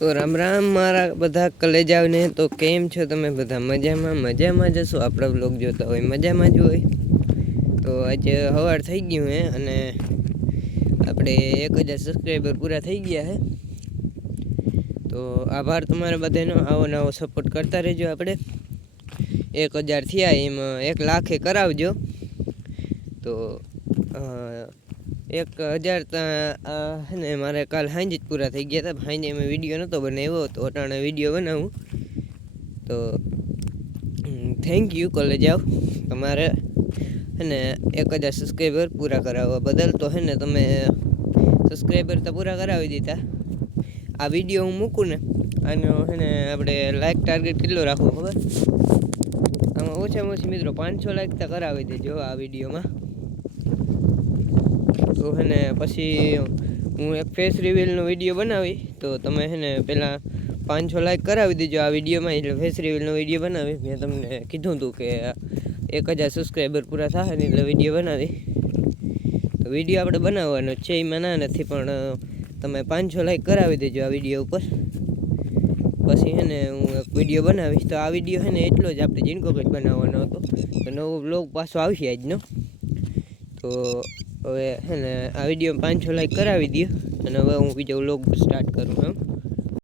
તો રામ રામ મારા બધા કલેજાઓને તો કેમ છો તમે બધા મજામાં જશો આપણા બ્લોગ જોતા હોય મજામાં જ હોય તો આજે સવાર થઈ ગયું હે અને આપણે 1000 સબસ્ક્રાઈબર પૂરા થઈ ગયા હે તો આભાર તમારા બધાનો આવો નવો સપોર્ટ કરતા રહેજો આપણે 1000 થયા એમાં 1 લાખે કરાવજો તો 1000 ને મારે કાલ સાંજે જ પૂરા થઈ ગયા હતા સાંજે મેં વિડીયો નહોતો બનાવ્યો તો અટાણે વિડીયો બનાવું તો થેન્ક યુ કોલેજ આવ તમારે અને 1000 સબસ્ક્રાઈબર પૂરા કરાવવા બદલ તો હે ને તમે સબસ્ક્રાઈબર તો પૂરા કરાવી દીધા આ વિડીયો હું મૂકું ને આનો હે ને આપણે લાઈક ટાર્ગેટ કેટલો રાખવો ખબર આમાં ઓછામાં ઓછી મિત્રો 500 લાઈક તો કરાવી દેજો આ વિડીયોમાં તો હે ને પછી હું એક ફેસ રિવીલનો વિડીયો બનાવી તો તમે હે ને પહેલાં 500 લાઈક કરાવી દેજો આ વિડીયોમાં એટલે ફેસ રિવીલનો વિડીયો બનાવી મેં તમને કીધું હતું કે 1000 સબસ્ક્રાઈબર પૂરા થાય ને એટલે વિડીયો બનાવી તો વિડીયો આપણે બનાવવાનો છે એમાં ના નથી પણ તમે 500 લાઈક કરાવી દેજો આ વિડીયો ઉપર પછી હે ને હું એક વિડીયો બનાવીશ તો આ વિડીયો હે ને એટલો જ આપણે જીનકો જ બનાવવાનો હતો તો નવો બ્લોગ પાછો આવશે આજનો તો હવે હે ને આ વિડીયો 500 લાઈક કરાવી દો અને હવે હું બીજો વ્લોગ સ્ટાર્ટ કરું એમ